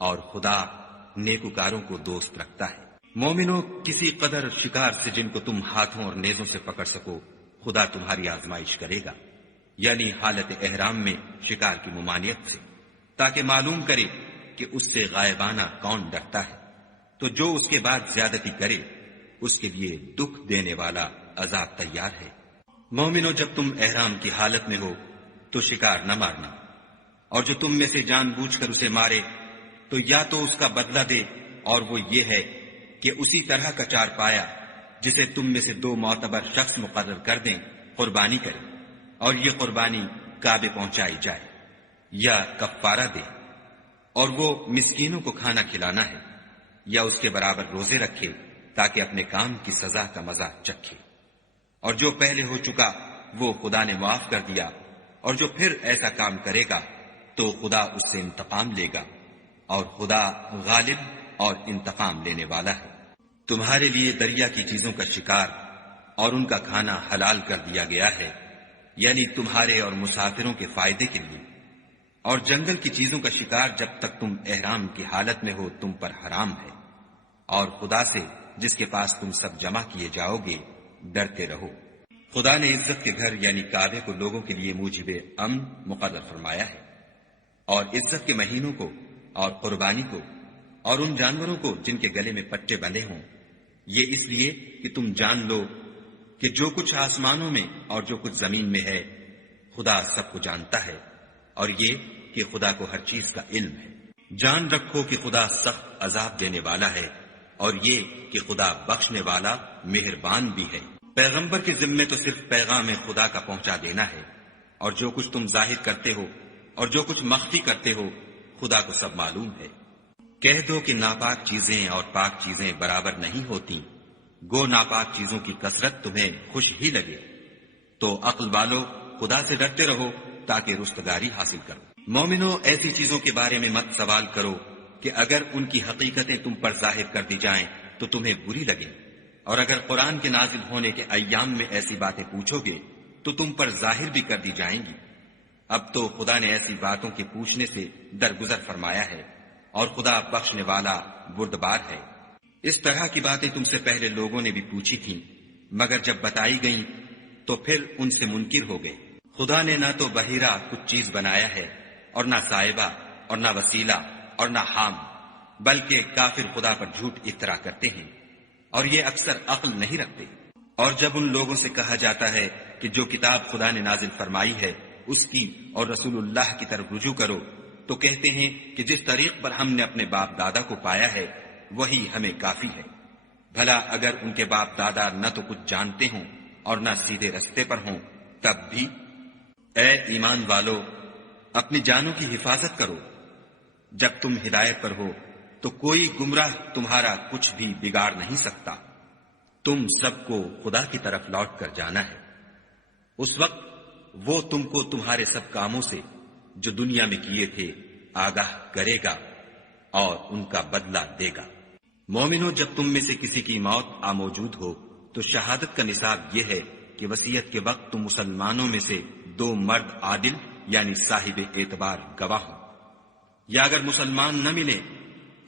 اور خدا نیکوکاروں کو دوست رکھتا ہے۔ مومنوں، کسی قدر شکار سے جن کو تم ہاتھوں اور نیزوں سے پکڑ سکو خدا تمہاری آزمائش کرے گا، یعنی حالت احرام میں شکار کی ممانعت سے، تاکہ معلوم کرے کہ اس سے غائبانہ کون ڈرتا ہے، تو جو اس کے بعد زیادتی کرے اس کے لیے دکھ دینے والا عذاب تیار ہے۔ مومنوں، جب تم احرام کی حالت میں ہو تو شکار نہ مارنا، اور جو تم میں سے جان بوجھ کر اسے مارے تو یا تو اس کا بدلہ دے، اور وہ یہ ہے کہ اسی طرح کا چار پایا جسے تم میں سے 2 معتبر شخص مقرر کر دیں قربانی کرے، اور یہ قربانی کعبے پہنچائی جائے، یا کفارہ دے، اور وہ مسکینوں کو کھانا کھلانا ہے، یا اس کے برابر روزے رکھے تاکہ اپنے کام کی سزا کا مزہ چکھے۔ اور جو پہلے ہو چکا وہ خدا نے معاف کر دیا، اور جو پھر ایسا کام کرے گا تو خدا اس سے انتقام لے گا، اور خدا غالب اور انتقام لینے والا ہے۔ تمہارے لیے دریا کی چیزوں کا شکار اور ان کا کھانا حلال کر دیا گیا ہے، یعنی تمہارے اور مسافروں کے فائدے کے لیے، اور جنگل کی چیزوں کا شکار جب تک تم احرام کی حالت میں ہو تم پر حرام ہے، اور خدا سے جس کے پاس تم سب جمع کیے جاؤ گے ڈرتے رہو۔ خدا نے عزت کے گھر یعنی کعبے کو لوگوں کے لیے موجب امن مقرر فرمایا ہے، اور عزت کے مہینوں کو اور قربانی کو اور ان جانوروں کو جن کے گلے میں پٹے بندھے ہوں، یہ اس لیے کہ تم جان لو کہ جو کچھ آسمانوں میں اور جو کچھ زمین میں ہے خدا سب کو جانتا ہے، اور یہ کہ خدا کو ہر چیز کا علم ہے۔ جان رکھو کہ خدا سخت عذاب دینے والا ہے، اور یہ کہ خدا بخشنے والا مہربان بھی ہے۔ پیغمبر کے ذمے تو صرف پیغام خدا کا پہنچا دینا ہے، اور جو کچھ تم ظاہر کرتے ہو اور جو کچھ مخفی کرتے ہو خدا کو سب معلوم ہے۔ کہہ دو کہ ناپاک چیزیں اور پاک چیزیں برابر نہیں ہوتی، گو ناپاک چیزوں کی کثرت تمہیں خوش ہی لگے، تو عقل والو خدا سے ڈرتے رہو تاکہ رستگاری حاصل کرو۔ مومنو، ایسی چیزوں کے بارے میں مت سوال کرو کہ اگر ان کی حقیقتیں تم پر ظاہر کر دی جائیں تو تمہیں بری لگے، اور اگر قرآن کے نازل ہونے کے ایام میں ایسی باتیں پوچھو گے تو تم پر ظاہر بھی کر دی جائیں گی۔ اب تو خدا نے ایسی باتوں کے پوچھنے سے درگزر فرمایا ہے، اور خدا بخشنے والا بردبار ہے۔ اس طرح کی باتیں تم سے پہلے لوگوں نے بھی پوچھی تھیں، مگر جب بتائی گئیں تو پھر ان سے منکر ہو گئے۔ خدا نے نہ تو بحیرہ کچھ چیز بنایا ہے، اور نہ صاحبہ، اور نہ وسیلہ، اور نہ حام، بلکہ کافر خدا پر جھوٹ افطرا کرتے ہیں، اور یہ اکثر عقل نہیں رکھتے۔ اور جب ان لوگوں سے کہا جاتا ہے کہ جو کتاب خدا نے نازل فرمائی ہے اس کی اور رسول اللہ کی طرف رجوع کرو، تو کہتے ہیں کہ جس طریق پر ہم نے اپنے باپ دادا کو پایا ہے وہی ہمیں کافی ہے۔ بھلا اگر ان کے باپ دادا نہ تو کچھ جانتے ہوں اور نہ سیدھے رستے پر ہوں تب بھی؟ اے ایمان والو، اپنی جانوں کی حفاظت کرو۔ جب تم ہدایت پر ہو تو کوئی گمراہ تمہارا کچھ بھی بگاڑ نہیں سکتا۔ تم سب کو خدا کی طرف لوٹ کر جانا ہے، اس وقت وہ تم کو تمہارے سب کاموں سے جو دنیا میں کیے تھے آگاہ کرے گا اور ان کا بدلہ دے گا۔ مومنو، جب تم میں سے کسی کی موت آ موجود ہو تو شہادت کا نصاب یہ ہے کہ وصیت کے وقت تم مسلمانوں میں سے 2 مرد عادل یعنی صاحب اعتبار گواہ ہو، یا اگر مسلمان نہ ملے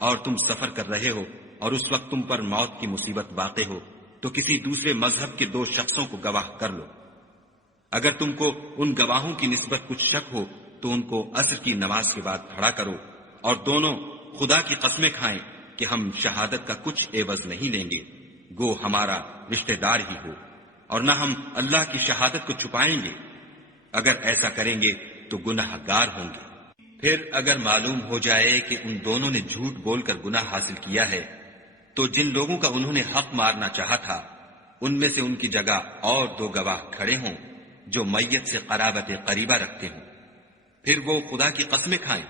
اور تم سفر کر رہے ہو اور اس وقت تم پر موت کی مصیبت واقع ہو تو کسی دوسرے مذہب کے 2 شخصوں کو گواہ کر لو۔ اگر تم کو ان گواہوں کی نسبت کچھ شک ہو تو ان کو عصر کی نماز کے بعد کھڑا کرو، اور دونوں خدا کی قسمیں کھائیں کہ ہم شہادت کا کچھ عوض نہیں لیں گے، گو ہمارا رشتہ دار ہی ہو، اور نہ ہم اللہ کی شہادت کو چھپائیں گے۔ اگر ایسا کریں گے تو گناہ گار ہوں گے۔ پھر اگر معلوم ہو جائے کہ ان دونوں نے جھوٹ بول کر گناہ حاصل کیا ہے تو جن لوگوں کا انہوں نے حق مارنا چاہا تھا ان میں سے ان کی جگہ اور 2 گواہ کھڑے ہوں جو میت سے قرابت قریبہ رکھتے ہوں۔ پھر وہ خدا کی قسمیں کھائیں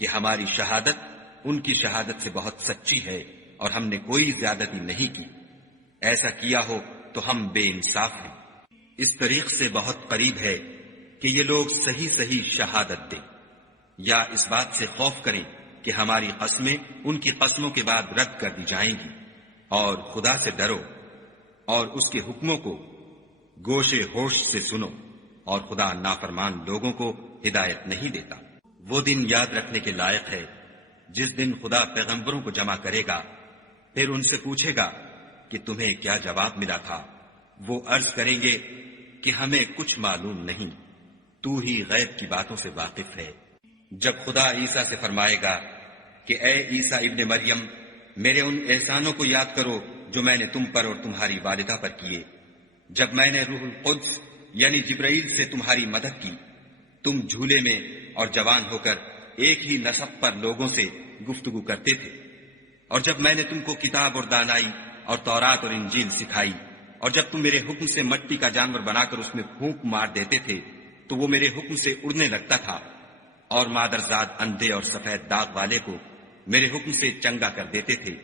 کہ ہماری شہادت ان کی شہادت سے بہت سچی ہے اور ہم نے کوئی زیادتی نہیں کی۔ ایسا کیا ہو تو ہم بے انصاف ہیں۔ اس طریق سے بہت قریب ہے کہ یہ لوگ صحیح صحیح شہادت دیں، یا اس بات سے خوف کریں کہ ہماری قسمیں ان کی قسموں کے بعد رد کر دی جائیں گی۔ اور خدا سے ڈرو اور اس کے حکموں کو گوشے ہوش سے سنو، اور خدا نافرمان لوگوں کو ہدایت نہیں دیتا۔ وہ دن یاد رکھنے کے لائق ہے جس دن خدا پیغمبروں کو جمع کرے گا، پھر ان سے پوچھے گا کہ تمہیں کیا جواب ملا تھا۔ وہ عرض کریں گے کہ ہمیں کچھ معلوم نہیں، تو ہی غیب کی باتوں سے واقف ہے۔ جب خدا عیسیٰ سے فرمائے گا کہ اے عیسیٰ ابن مریم، میرے ان احسانوں کو یاد کرو جو میں نے تم پر اور تمہاری والدہ پر کیے، جب میں نے روح القدس یعنی جبرائیل سے تمہاری مدد کی، تم جھولے میں اور جوان ہو کر ایک ہی نسب پر لوگوں سے گفتگو کرتے تھے، اور جب میں نے تم کو کتاب اور دانائی اور تورات اور انجیل سکھائی، اور جب تم میرے حکم سے مٹی کا جانور بنا کر اس میں پھونک مار دیتے تھے تو وہ میرے حکم سے اڑنے لگتا تھا، اور مادرزاد اندھے اور سفید داغ والے کو میرے حکم سے چنگا کر دیتے تھے،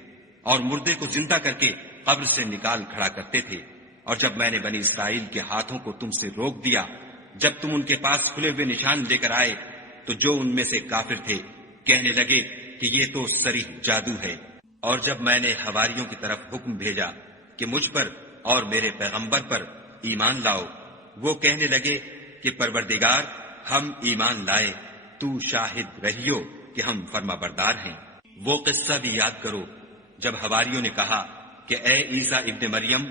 اور مردے کو زندہ کر کے قبر سے نکال کھڑا کرتے تھے، اور جب میں نے بنی اسرائیل کے ہاتھوں کو تم سے روک دیا جب تم ان کے پاس کھلے ہوئے نشان لے کر آئے، تو جو ان میں سے کافر تھے کہنے لگے کہ یہ تو صریح جادو ہے۔ اور جب میں نے حواریوں کی طرف حکم بھیجا کہ مجھ پر اور میرے پیغمبر پر ایمان لاؤ، وہ کہنے لگے کہ پروردگار، ہم ایمان لائے، تو شاہد رہیو کہ ہم فرما بردار ہیں۔ وہ قصہ بھی یاد کرو جب حواریوں نے کہا کہ اے عیسیٰ ابن مریم،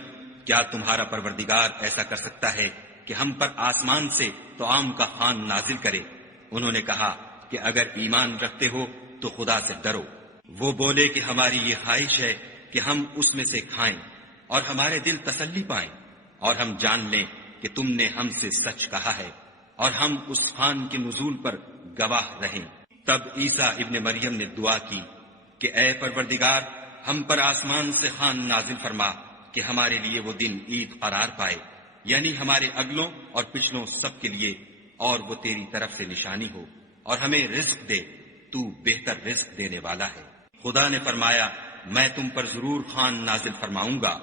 کیا تمہارا پروردگار ایسا کر سکتا ہے کہ ہم پر آسمان سے طعام کا خوان نازل کرے؟ انہوں نے کہا کہ اگر ایمان رکھتے ہو تو خدا سے ڈرو۔ وہ بولے کہ ہماری یہ خواہش ہے کہ ہم اس میں سے کھائیں اور ہمارے دل تسلی پائیں، اور ہم جان لیں کہ تم نے ہم سے سچ کہا ہے، اور ہم اس خوان کے نزول پر گواہ رہیں۔ تب عیسیٰ ابن مریم نے دعا کی کہ اے پروردگار، ہم پر آسمان سے خوان نازل فرما کہ ہمارے لیے وہ دن عید قرار پائے، یعنی ہمارے اگلوں اور پچھلوں سب کے لیے، اور وہ تیری طرف سے نشانی ہو، اور ہمیں رزق دے، تو بہتر رزق دینے والا ہے۔ خدا نے فرمایا، میں تم پر ضرور خوان نازل فرماؤں گا،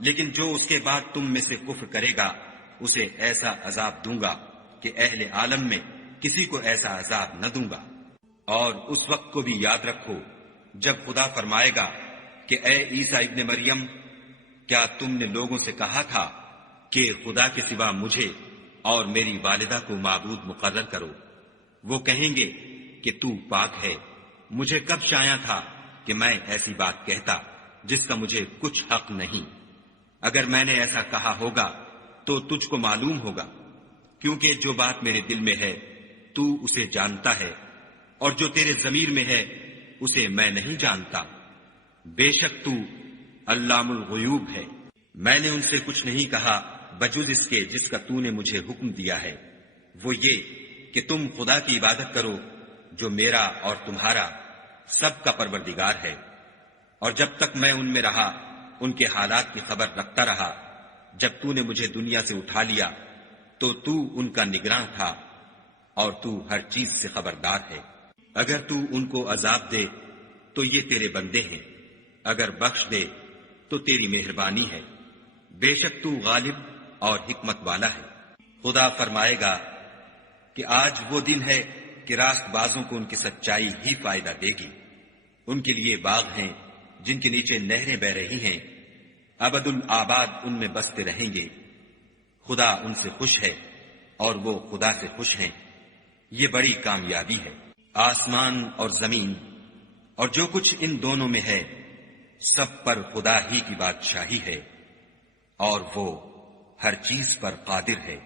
لیکن جو اس کے بعد تم میں سے کفر کرے گا اسے ایسا عذاب دوں گا کہ اہل عالم میں کسی کو ایسا عذاب نہ دوں گا۔ اور اس وقت کو بھی یاد رکھو جب خدا فرمائے گا کہ اے عیسیٰ ابن مریم، کیا تم نے لوگوں سے کہا تھا کہ خدا کے سوا مجھے اور میری والدہ کو معبود مقرر کرو؟ وہ کہیں گے کہ تو پاک ہے، مجھے کب شایع تھا کہ میں ایسی بات کہتا جس کا مجھے کچھ حق نہیں۔ اگر میں نے ایسا کہا ہوگا تو تجھ کو معلوم ہوگا، کیونکہ جو بات میرے دل میں ہے تو اسے جانتا ہے، اور جو تیرے ضمیر میں ہے اسے میں نہیں جانتا۔ بے شک تو علام الغیوب ہے۔ میں نے ان سے کچھ نہیں کہا بجز اس کے جس کا تو نے مجھے حکم دیا ہے، وہ یہ کہ تم خدا کی عبادت کرو جو میرا اور تمہارا سب کا پروردگار ہے۔ اور جب تک میں ان میں رہا ان کے حالات کی خبر رکھتا رہا۔ جب تو نے مجھے دنیا سے اٹھا لیا تو تو ان کا نگراں تھا، اور تو ہر چیز سے خبردار ہے۔ اگر تو ان کو عذاب دے تو یہ تیرے بندے ہیں، اگر بخش دے تو تیری مہربانی ہے، بے شک تو غالب اور حکمت والا ہے۔ خدا فرمائے گا کہ آج وہ دن ہے کہ راست بازوں کو ان کی سچائی ہی فائدہ دے گی۔ ان کے لیے باغ ہیں جن کے نیچے نہریں بہ رہی ہیں، ابد الآباد ان میں بستے رہیں گے۔ خدا ان سے خوش ہے اور وہ خدا سے خوش ہیں، یہ بڑی کامیابی ہے۔ آسمان اور زمین اور جو کچھ ان دونوں میں ہے سب پر خدا ہی کی بادشاہی ہے، اور وہ ہر چیز پر قادر ہے۔